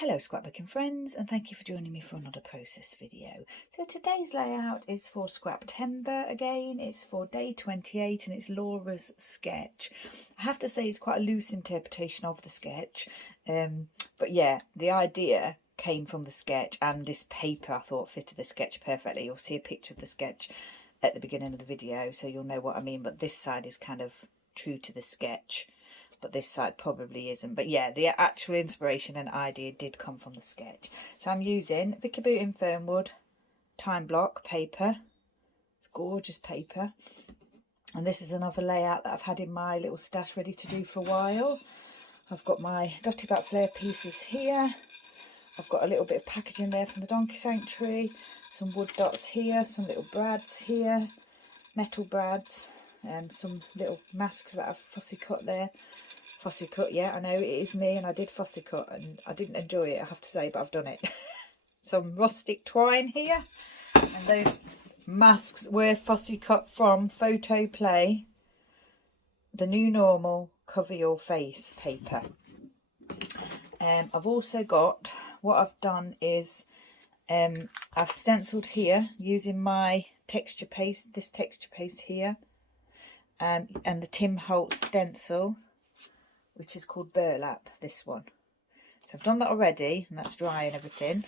Hello scrapbooking friends, and thank you for joining me for another process video. So today's layout is for Scraptember again. It's for day 28 and it's Laura's sketch. I have to say it's quite a loose interpretation of the sketch, but yeah, the idea came from the sketch, and this paper I thought fitted the sketch perfectly. You'll see a picture of the sketch at the beginning of the video, so you'll know what I mean, but this side is kind of true to the sketch. But this side probably isn't. But yeah, the actual inspiration and idea did come from the sketch. So I'm using Vicki Boutin Fernwood time block paper. It's gorgeous paper. And this is another layout that I've had in my little stash ready to do for a while. I've got my dotty back Flair pieces here. I've got a little bit of packaging there from the Donkey Sanctuary. Some wood dots here, some little brads here, metal brads, and some little masks that I've fussy cut there. Fussy cut, yeah, I know it is me, and I did fussy cut and I didn't enjoy it, I have to say, but I've done it. Some rustic twine here, and those masks were fussy cut from Photoplay The New Normal Cover Your Face paper. I've also got, what I've done is I've stenciled here using my texture paste, this texture paste here, and the Tim Holtz stencil, which is called burlap, this one. So I've done that already, and that's dry and everything.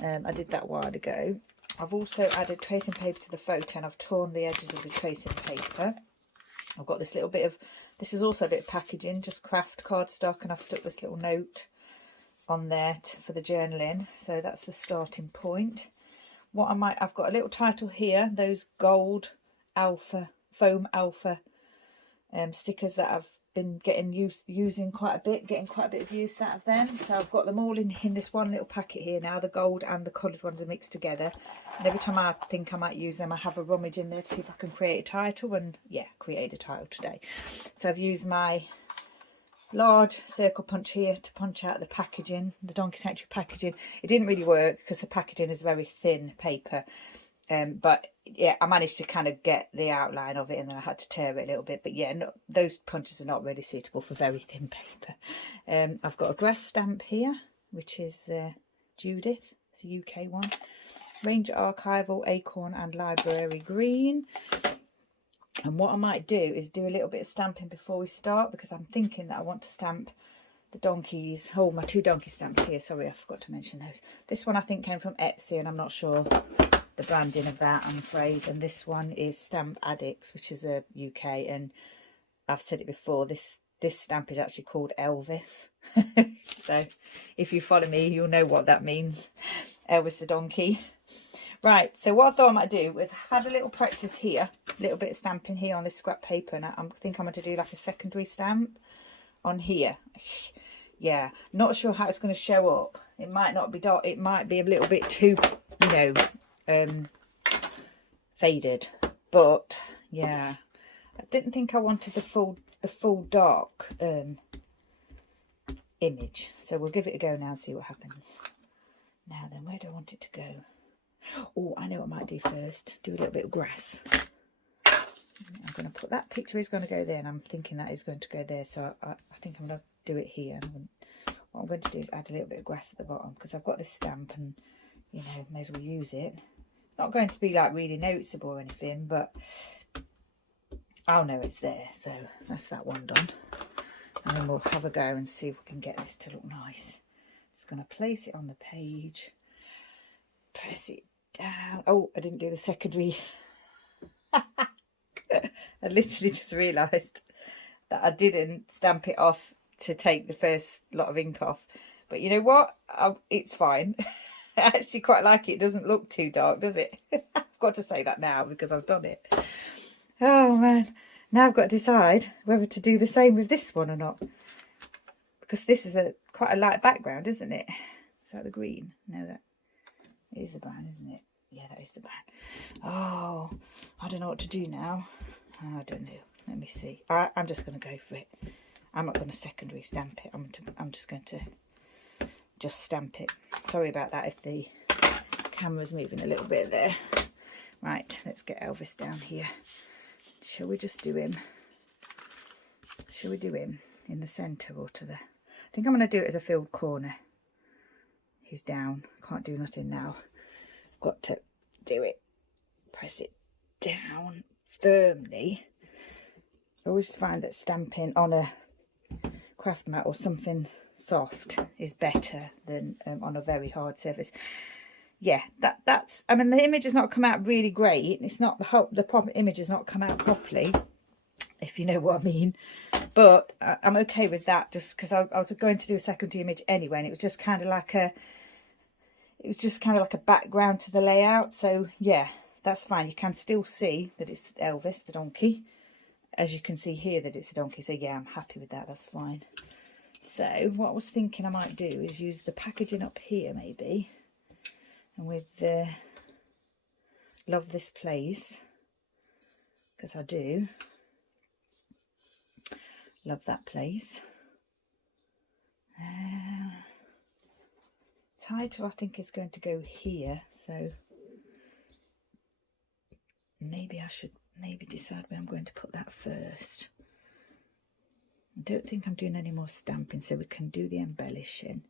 I did that a while ago. I've also added tracing paper to the photo, and I've torn the edges of the tracing paper. I've got this little bit of, this is also a bit of packaging, just Kraft cardstock, and I've stuck this little note on there for the journaling. So that's the starting point. What I've got a little title here, those gold alpha, foam alpha stickers that I've been using quite a bit, getting quite a bit of use out of them. So I've got them all in this one little packet here now. The gold and the coloured ones are mixed together, and every time I think I might use them, I have a rummage in there to see if I can create a title, and yeah, create a title today. So I've used my large circle punch here to punch out the packaging, the Donkey Sanctuary packaging. It didn't really work because the packaging is very thin paper, but yeah, I managed to kind of get the outline of it, and then I had to tear it a little bit. But yeah, no, those punches are not really suitable for very thin paper. I've got a grass stamp here, which is Judith. It's a UK one. Ranger Archival, Acorn and Library Green. And what I might do is do a little bit of stamping before we start, because I'm thinking that I want to stamp the donkeys. Oh, my two donkey stamps here. Sorry, I forgot to mention those. This one I think came from Etsy, and I'm not sure the branding of that, I'm afraid. And this one is Stamp Addicts, which is a UK, and I've said it before, this stamp is actually called Elvis. So if you follow me, you'll know what that means. Elvis the donkey. Right, so what I thought I might do was have a little practice here, a little bit of stamping here on this scrap paper, and I think I'm going to do like a secondary stamp on here. Yeah, not sure how it's going to show up. It might not be dark, it might be a little bit too, you know, faded, but yeah, I didn't think I wanted the full dark image, so we'll give it a go now and see what happens. Now then, where do I want it to go? Oh, I know what I might do first. Do a little bit of grass. I'm going to put, that picture is going to go there, and I'm thinking that is going to go there, so I think I'm going to do it here. What I'm going to do is add a little bit of grass at the bottom, because I've got this stamp, and you know, may as well use it. Not going to be like really noticeable or anything, but I'll know it's there. So that's that one done, and then we'll have a go and see if we can get this to look nice. Just going to place it on the page, press it down. Oh, I didn't do the secondary. I literally just realised that I didn't stamp it off to take the first lot of ink off, but you know what, it's fine. I actually quite like it. It doesn't look too dark, does it? I've got to say that now because I've done it. Oh man, now I've got to decide whether to do the same with this one or not, because this is quite a light background, isn't it? Is that the green? No, that is the brown, isn't it? Yeah, that is the brown. Oh, I don't know what to do now. I don't know. Let me see. I'm just going to go for it. I'm not going to secondary stamp it. I'm just going to stamp it. Sorry about that if the camera's moving a little bit there. Right, let's get Elvis down here. Shall we just do him? Shall we do him in the centre or to the... I think I'm going to do it as a filled corner. is down. Can't do nothing now. I've got to do it. Press it down firmly. I always find that stamping on a craft mat or something soft is better than on a very hard surface. Yeah, that's, I mean, the image has not come out really great. It's not the proper image has not come out properly, if you know what I mean. But I'm okay with that, just because I was going to do a secondary image anyway, and it was just kind of like a, background to the layout. So yeah, that's fine. You can still see that it's Elvis the donkey, as you can see here that it's a donkey. So yeah, I'm happy with that. That's fine. So what I was thinking I might do is use the packaging up here maybe, and with the love this place, because I do love that place. Title I think is going to go here, so maybe I should decide where I'm going to put that first. I don't think I'm doing any more stamping, so we can do the embellishing.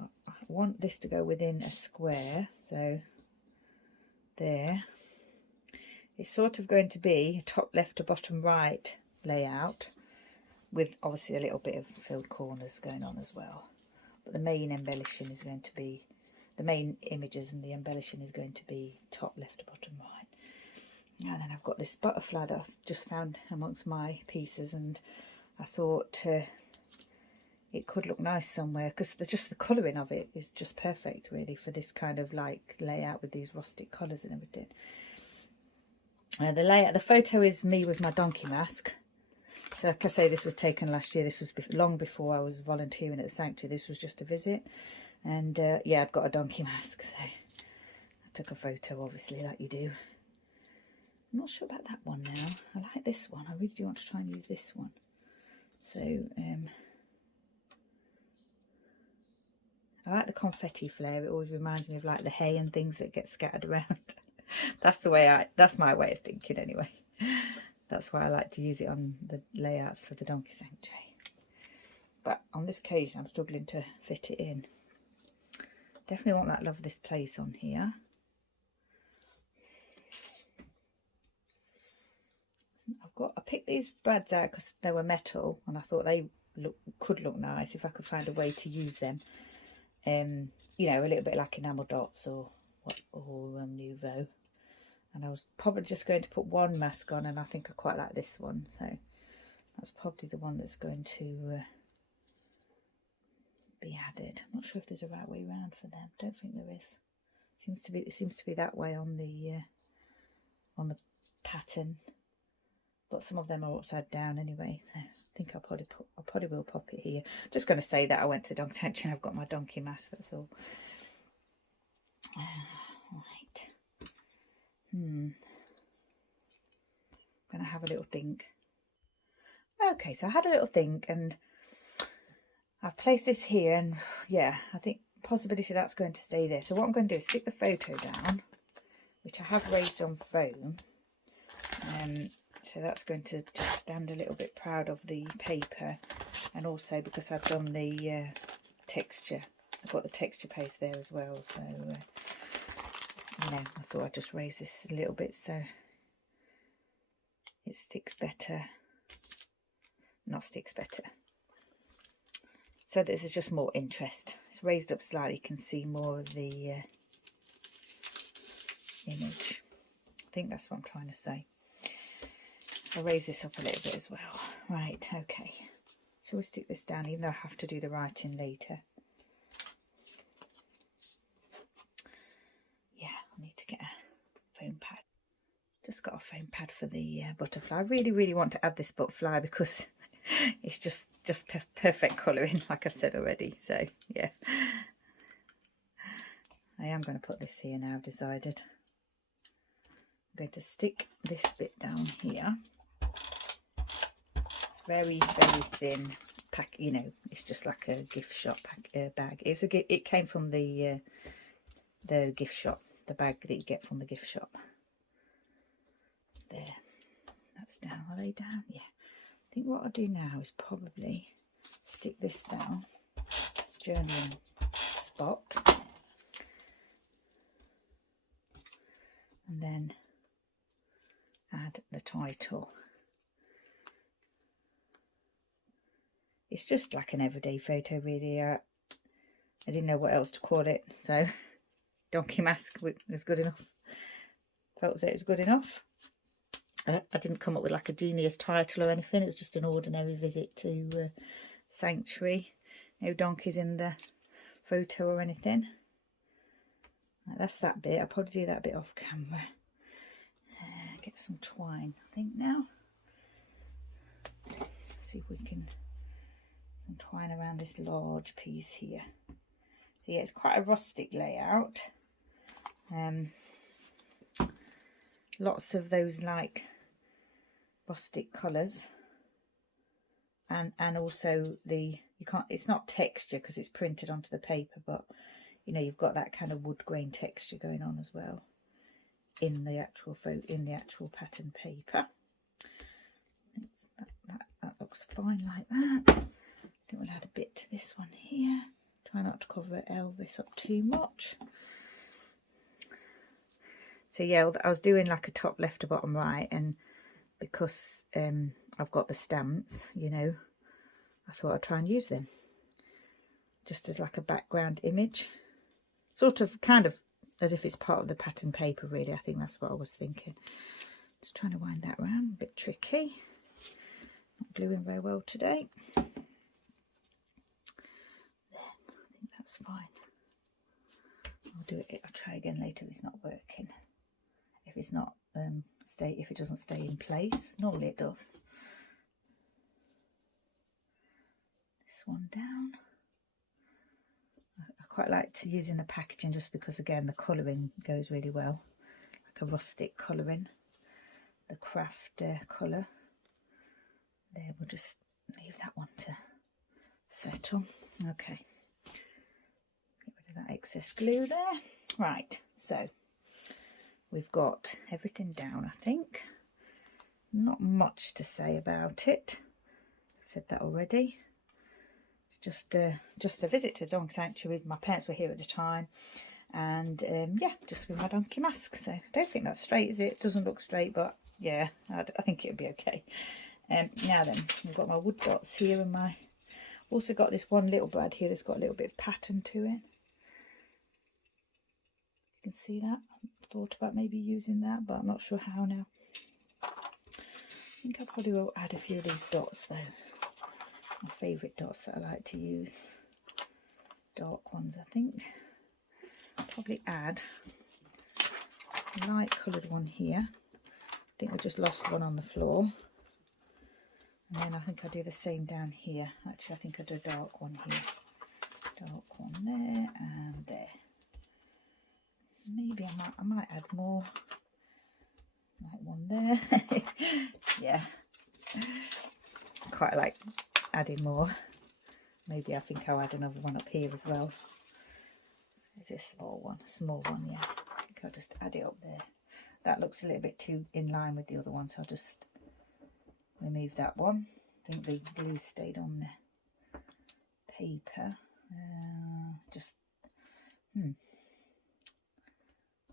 I want this to go within a square, so there. It's sort of going to be top left to bottom right layout, with obviously a little bit of filled corners going on as well. But the main embellishing is going to be, the main images and the embellishing is going to be top left to bottom right. And then I've got this butterfly that I've just found amongst my pieces, and I thought it could look nice somewhere, because just the colouring of it is just perfect really for this kind of like layout with these rustic colours and everything. The photo is me with my donkey mask. So like I say, this was taken last year. This was long before I was volunteering at the sanctuary. This was just a visit, and yeah, I'd got a donkey mask, so I took a photo, obviously, like you do. I'm not sure about that one now. I like this one. I really do want to try and use this one. So I like the confetti flare. It always reminds me of like the hay and things that get scattered around. That's my way of thinking anyway. That's why I like to use it on the layouts for the donkey sanctuary. But on this occasion, I'm struggling to fit it in. Definitely want that love this place on here. I picked these brads out because they were metal, and I thought they could look nice if I could find a way to use them. You know, a little bit like enamel dots or Nouveau. And I was probably just going to put one mask on, and I think I quite like this one, so that's probably the one that's going to be added. I'm not sure if there's a right way around for them. Don't think there is. It seems to be that way on the pattern, but some of them are upside down anyway. So I think I probably will pop it here. I'm just going to say that I went to the donkey sanctuary and I've got my donkey mask. That's all. Right. I'm going to have a little think. Okay, so I had a little think, and I've placed this here, and yeah, I think possibility that's going to stay there. So what I'm going to do is stick the photo down, which I have raised on foam. So that's going to just stand a little bit proud of the paper, and also because I've done the texture. I've got the texture paste there as well, so you know, I thought I'd just raise this a little bit so it sticks better. Not sticks better. So this is just more interest. It's raised up slightly, you can see more of the image. I think that's what I'm trying to say. I'll raise this up a little bit as well. Right, okay. Shall we stick this down, even though I have to do the writing later? Yeah, I need to get a foam pad. Just got a foam pad for the butterfly. I really, really want to add this butterfly because it's just perfect colouring, like I've said already. So, yeah. I am going to put this here now, I've decided. I'm going to stick this bit down here. It's very, very thin pack, you know, it's just like a gift shop bag. It came from the gift shop, the bag that you get from the gift shop. There, that's down. Are they down? Yeah. I think what I'll do now is probably stick this down. Journaling spot. And then add the title. It's just like an everyday photo really. I didn't know what else to call it, so donkey mask was good enough. Felt that it was good enough. I didn't come up with like a genius title or anything. It was just an ordinary visit to Sanctuary. No donkeys in the photo or anything. Right, that's that bit. I'll probably do that bit off camera. Get some twine, I think now. See if we can some twine around this large piece here. So yeah, it's quite a rustic layout. Lots of those like rustic colours, and also it's not texture because it's printed onto the paper, but you know, you've got that kind of wood grain texture going on as well in the actual pattern paper. That looks fine like that. I think we'll add a bit to this one here. Try not to cover Elvis up too much. So yeah, I was doing like a top left to bottom right, and because I've got the stamps, you know, I thought I'd try and use them just as like a background image, sort of kind of as if it's part of the pattern paper really. I think that's what I was thinking. Just trying to wind that round, a bit tricky, not gluing very well today. There, I think that's fine. I'll try again later if it's not working. If it's not if it doesn't stay in place. Normally it does. This one down. I quite like to use in the packaging just because again the colouring goes really well. Like a rustic colouring. The Kraft colour. There, we'll just leave that one to settle. Okay. Get rid of that excess glue there. Right, so we've got everything down, I think. Not much to say about it. I've said that already. It's just a visit to Donkey Sanctuary. My parents were here at the time, and yeah, just with my donkey mask. So I don't think that's straight, is it? It doesn't look straight, but yeah, I think it'll be okay. Now then, we've got my wood dots here, and also got this one little brad here that's got a little bit of pattern to it. You can see that. I thought about maybe using that, but I'm not sure how now. I think I probably will add a few of these dots though. My favourite dots that I like to use. Dark ones, I think. I'll probably add a light coloured one here. I think I just lost one on the floor. And then I think I'll do the same down here. Actually, I think I'll do a dark one here. Dark one there and there. Maybe I might add more. Like one there. Yeah. Quite like adding more. Maybe I think I'll add another one up here as well. Is this a small one? A small one, yeah. I think I'll just add it up there. That looks a little bit too in line with the other one, so I'll just remove that one. I think the glue stayed on the paper.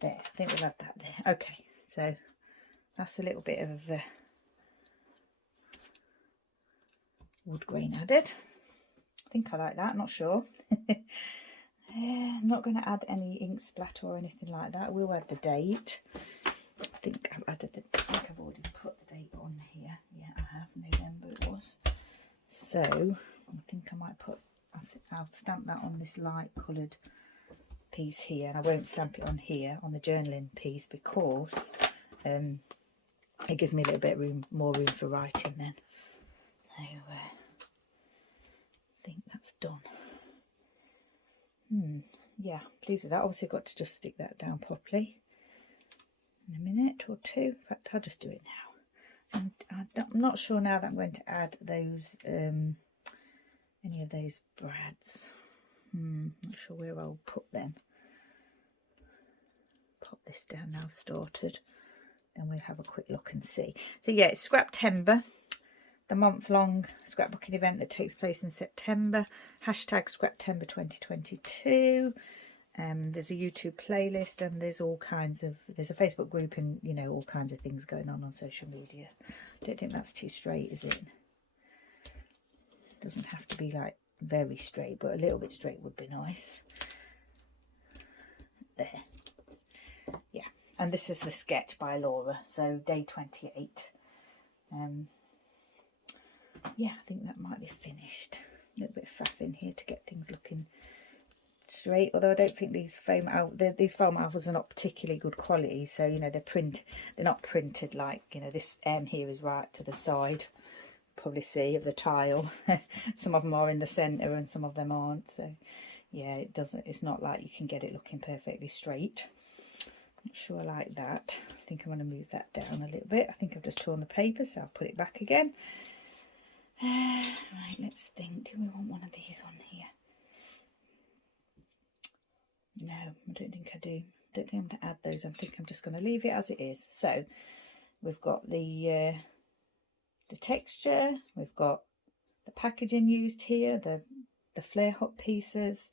There, I think we'll add that there. Okay, so that's a little bit of wood grain added. I think I like that, not sure. I'm not going to add any ink splatter or anything like that. We'll add the date. I think I've already put the date on here. Yeah, I have. November it was. So I think I might I'll stamp that on this light coloured piece here, and I won't stamp it on here on the journaling piece because it gives me a little bit more room for writing then. So I think that's done. Yeah, pleased with that. Obviously I've got to just stick that down properly in a minute or two. In fact, I'll just do it now. And I'm not sure now that I'm going to add those any of those brads. Not sure where I'll put them. Pop this down now I've started. Then we'll have a quick look and see. So yeah, it's scrap timber. the month-long scrapbooking event that takes place in September. Hashtag Scraptember 2022. There's a YouTube playlist, and there's all kinds of, there's a Facebook group, and you know, all kinds of things going on social media. Don't think that's too straight, is it? Doesn't have to be like very straight, but a little bit straight would be nice. There. Yeah, and this is the sketch by Laura, so day 28. Yeah, I think that might be finished. A little bit of faff in here to get things looking straight, although I don't think these foam alphas are not particularly good quality, so you know, they're not printed like, you know, this M here is right to the side, probably see, of the tile. Some of them are in the center and some of them aren't, so yeah, it's not like you can get it looking perfectly straight. Not sure I like that. I think I'm going to move that down a little bit. I think I've just torn the paper, so I'll put it back again. Right, let's think, do we want one of these on here? No, I don't think I do. Don't think I'm going to add those. I think I'm just going to leave it as it is. So we've got the texture, we've got the packaging used here, the Flair Hut pieces,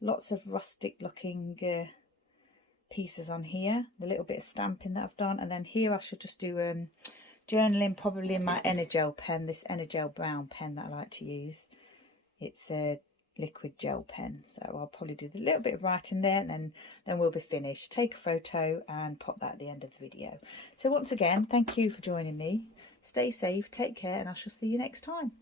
lots of rustic looking pieces on here, the little bit of stamping that I've done, and then here I should just do journaling, probably in my Energel pen, this Energel brown pen that I like to use. It's a liquid gel pen, so I'll probably do a little bit of writing there, and then we'll be finished. Take a photo and pop that at the end of the video. So once again, thank you for joining me. Stay safe, take care, and I shall see you next time.